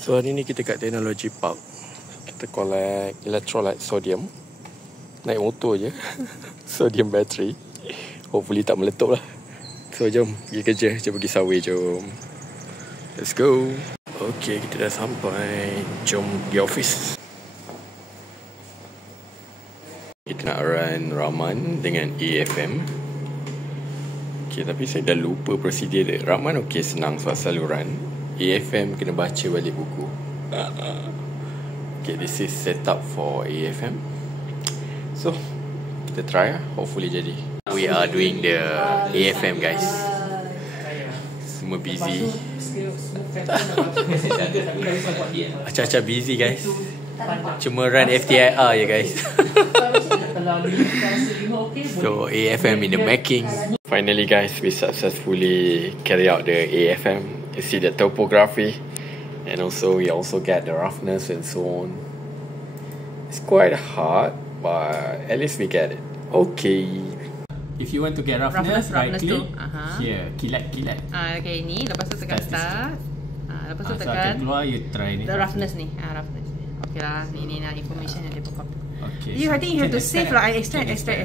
So hari ni kita kat Technology Park. Kita collect electrolyte sodium. Naik motor je. Sodium battery. Hopefully tak meletup lah. So jom pergi kerja. Jom pergi Subway, jom. Let's go. Okay, kita dah sampai. Jom pergi office. Kita nak run Raman dengan AFM. Okay, tapi saya dah lupa prosedur dia. Raman okay, senang sebab selalu run. AFM kena baca balik buku. Okay, this is set up for AFM. So, kita try lah. Hopefully jadi. We are doing the AFM, guys. Semua busy. Acah-acah busy, guys. Cuma run FTIR je, guys. So, AFM in the making. Finally, guys, we successfully carry out the AFM. You see the topography, and also we also get the roughness and so on. It's quite hard, but at least we get it. Okay. If you want to get roughness right click here, kilat. Okay, ni lepas tu tekan start. Lepas tu So tekan keluar, you try ni. the roughness ni. Roughness. Okay lah, ni lah information yang dia pop up. Okay. I think you have to save lah. Extract. Extract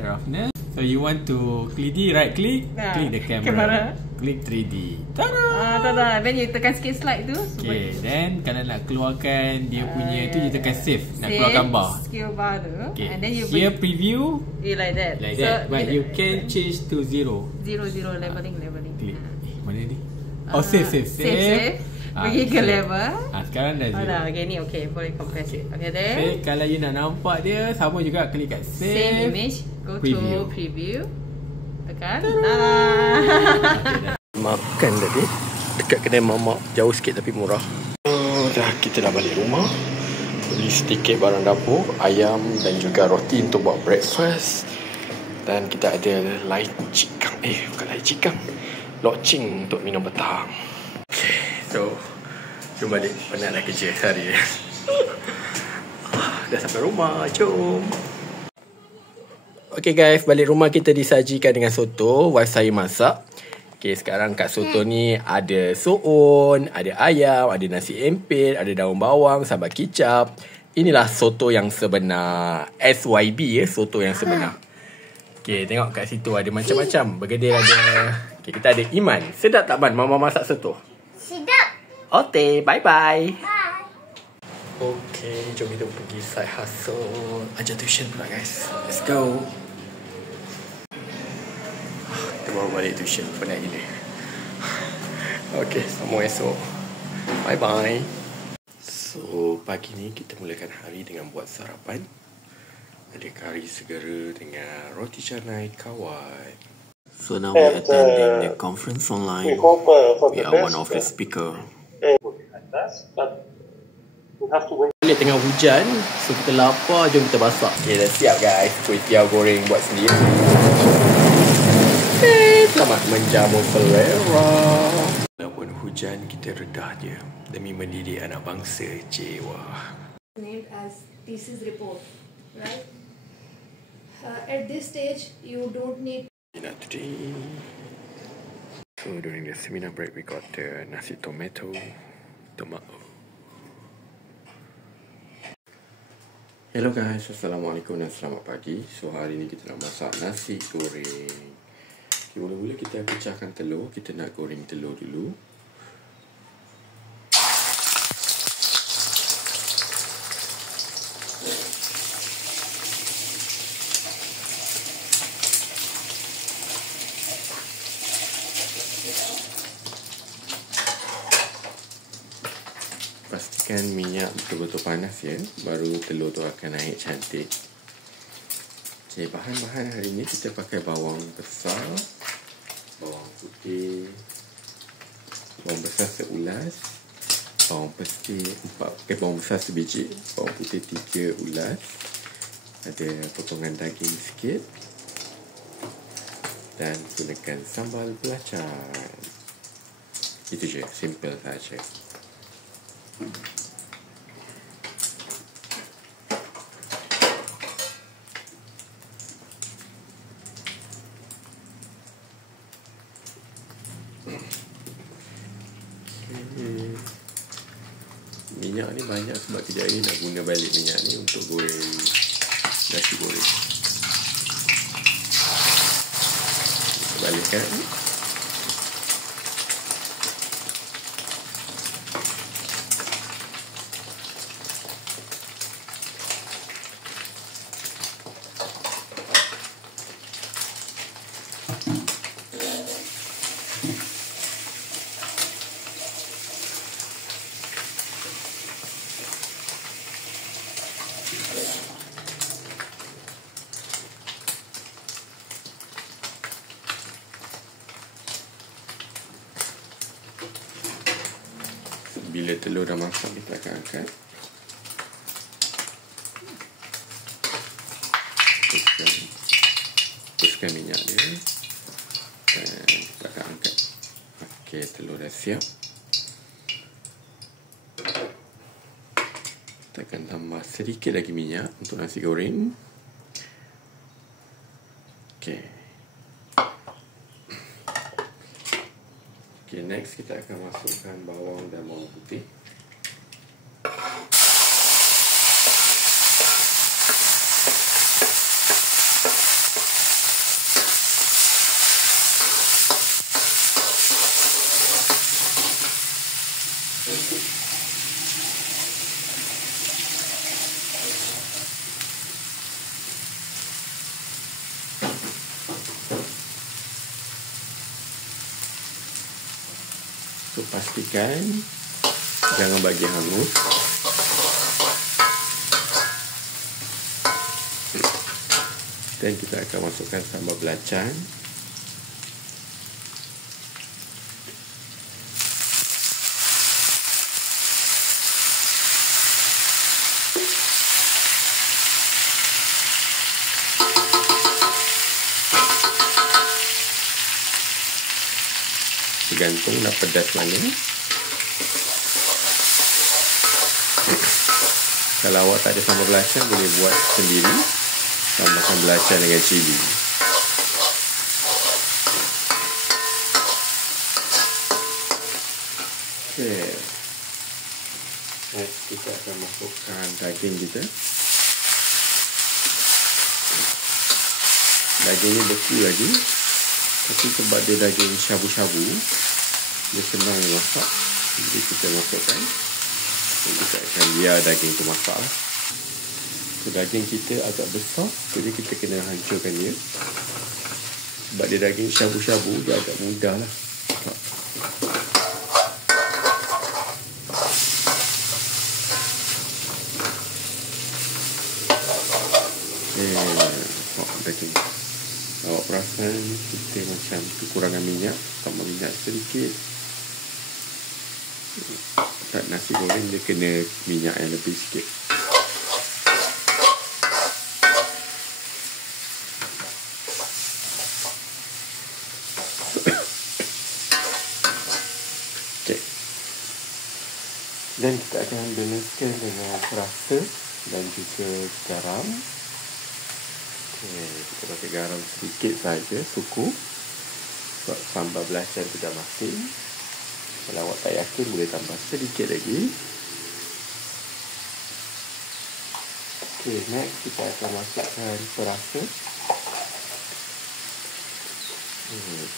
roughness. So you want to right click, click the camera. Click 3D. Tada. Then you tekan sikit slide tu. Okay, then kalau nak keluarkan dia punya tu, you tekan save. Nak Save, keluar gambar. skill bar tu. Okay. And then you here preview. like that. But you can change to 0. 0 leveling. Click. Mana ni? Oh, save. Pergi ke level. Sekarang dah 0. Okay, ni okay. Boleh compress. Okay, then Okay, kalau you nak nampak dia, sama juga klik kat same save. image. Go Preview. to preview. Tekan. Okay, Makan tadi dekat kedai mamak. Jauh sikit tapi murah. Kita dah balik rumah. Beli sedikit barang dapur, ayam dan juga roti untuk buat breakfast. Dan kita ada lai cikang. Bukan lai cikang, loceng untuk minum petang. Okay, so jom balik. Penat nak kerja sehari. Dah sampai rumah, jom. Okay guys, balik rumah kita disajikan dengan soto. Wife saya masak. Okay, sekarang kat soto ni ada soon, ada ayam, ada nasi empit, ada daun bawang, sambal kicap. Inilah soto yang sebenar. SYB soto yang sebenar. Okay, tengok kat situ ada macam-macam. Bergedil ada. Okay, kita ada Iman. Sedap tak Man Mama masak soto? Sedap. Okay, bye-bye. Bye. Okay, jom kita pergi side hustle. Ajar tuition pula guys. Let's go. Kita baru balik tuition. Penat gila. Okay, sambung esok. Bye-bye. So, pagi ni kita mulakan hari dengan buat sarapan. Ada kari segera dengan roti canai kawat. So now we're attending the conference online. We are one of the speaker. Balik tengah hujan, so kita lapar, jom kita masak. Okay, dah siap guys. Kuih tiaw goreng buat sendiri. Selamat menjamu selera. Walaupun hujan, kita redah je demi mendidik anak bangsa. Cewa. Named as thesis report, right? At this stage, you don't need. Today. So during the seminar break, we got the nasi tomato. Hello guys, Assalamualaikum dan selamat pagi. So hari ni kita nak masak nasi goreng. Okay, mula-mula kita pecahkan telur. Kita nak goreng telur dulu. Pastikan minyak betul-betul panas ya. Baru telur tu akan naik cantik. Okay, bahan-bahan hari ni kita pakai bawang besar, bawang putih, bawang besar seulas, bawang putih 4, bawang besar sebiji, bawang putih 3 ulas, ada potongan daging sikit, dan gunakan sambal belacan. Itu je, simple saja. minyak ni banyak sebab kejap ni nak guna balik minyak ni untuk goreng nasi goreng. Balikkan. Bila telur dah masak, kita akan angkat. Teruskan minyak dia. Dan kita akan angkat. Okey, telur dah siap. Kita akan tambah sedikit lagi minyak untuk nasi goreng. Okey. Okay, next kita akan masukkan bawang dan bawang putih. So, pastikan jangan bagi hangus. Dan kita akan masukkan sambal belacan. Tergantung nak pedas mana. Kalau awak tak ada sambal belacan, boleh buat sendiri. Tambahkan belacan dengan cili. Okey. Next kita akan masukkan daging kita. Daging ni beku lagi. Tapi sebab dia daging syabu-syabu, dia senang masak. Jadi kita masukkan. Dan kita akan biar daging tu masak lah. So, daging kita agak besar, jadi kita kena hancurkan dia. Sebab dia daging syabu-syabu, dia agak mudah lah. Daging. Awak perasan kita macam kekurangan minyak, tambah minyak sedikit. Kat nasi goreng dia kena minyak yang lebih sikit. Okay. Dan kita akan blenderkan dengan perasa dan juga garam. Okay, kita pakai garam sedikit saja, suku. Sebab sambal belacan tu dah masin. Kalau awak tak yakin, boleh tambah sedikit lagi. Okay, next kita akan masukkan perasa.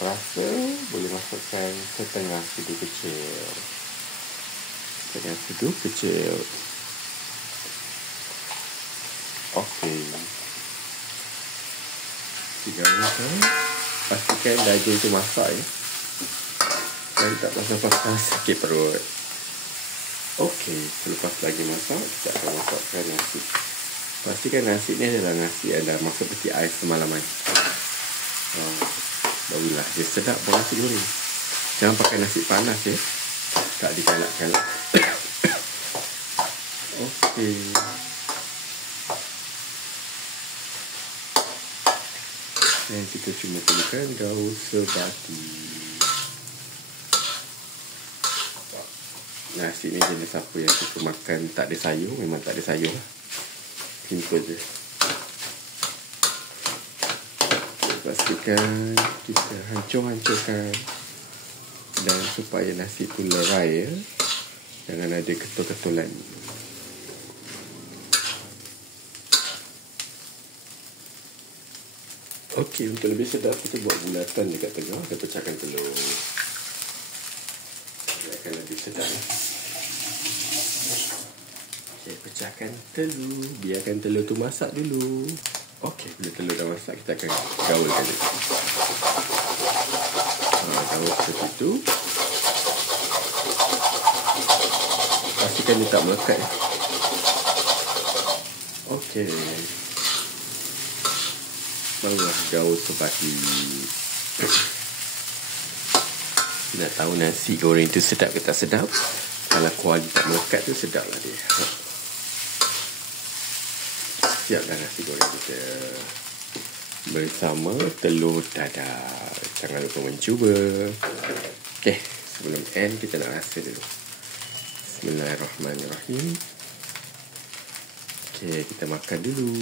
Perasa boleh masukkan setengah sudu kecil. Setengah sudu kecil. Okay. Gaulkan. Pastikan daging tu masak ya. Dan tak pasal-pasal sakit perut. Okey, selepas lagi masak, kita akan masukkan nasi. Pastikan nasi ni adalah nasi yang dah masuk peti ais semalaman. Barulah dia sedap buat nasi goreng. Jangan pakai nasi panas ya. Tak dikalak-kalak. Okey. Dan kita cuma perlukan daun sebati. Nasi ni jenis apa yang suka makan tak ada sayur, memang tak ada sayur lah. Simple je. Pastikan kita hancur-hancurkan. Dan supaya nasi tu lerai ya. Jangan ada ketul-ketulan. Okey, untuk lebih sedap kita buat bulatan dekat tengah. Kita pecahkan telur. Dia akan lebih sedap. Okey, pecahkan telur. Biarkan telur tu masak dulu. Okey, bila telur dah masak, kita akan gaulkan dia. Gaul seperti itu. Pastikan dia tak melekat. Okey. Barulah gaul sebati. Nak tahu nasi goreng tu sedap ke tak sedap? Kalau kuali tak melekat tu sedap lah dia. Siapkan nasi goreng kita bersama telur dadar. Jangan lupa mencuba. Okey, sebelum end kita nak rasa dulu. Bismillahirrahmanirrahim. Okey, kita makan dulu.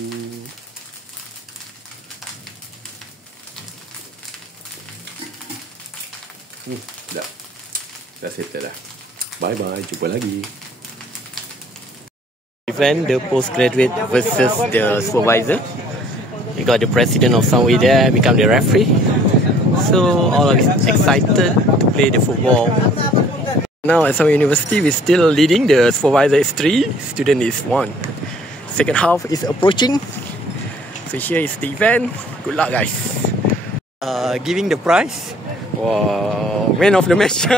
Dah settle dah. Bye-bye. Jumpa lagi. Event, the postgraduate versus the supervisor. We got the president of Sunway there, become the referee. So all of us excited to play the football. Now at Sunway University, we're still leading. The supervisor is 3, student is 1. Second half is approaching. So here is the event. Good luck, guys. Giving the prize. Wow, man of the match.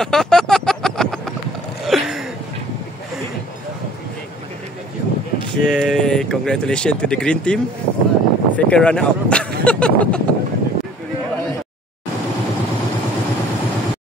Okay, congratulations to the green team. Second runner up.